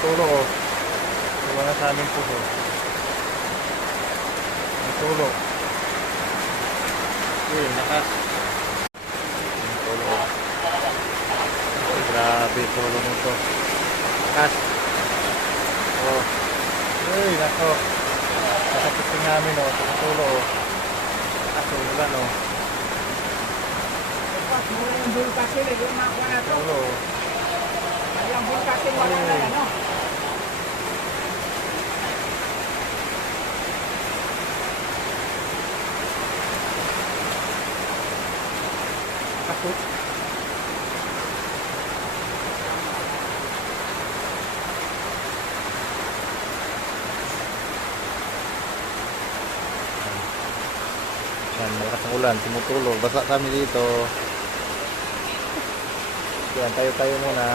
tumutulo oh. Wala na sa aming puso. Tumutulo. Uy, nakas. Tumutulo oh. Grabe, tulo nito. Nakas. Oh. Uy, nako. Nakapit din namin oh. Tumutulo oh. Nakas, ulan oh. Mura yung bulkasil eh, yung makuha na to. Tulo oh. Yung bulkasil wala na ano. Nakas. Yan, malakas ang ulan, tumutulog. Basa kami dito. Yan, tayo-tayo muna.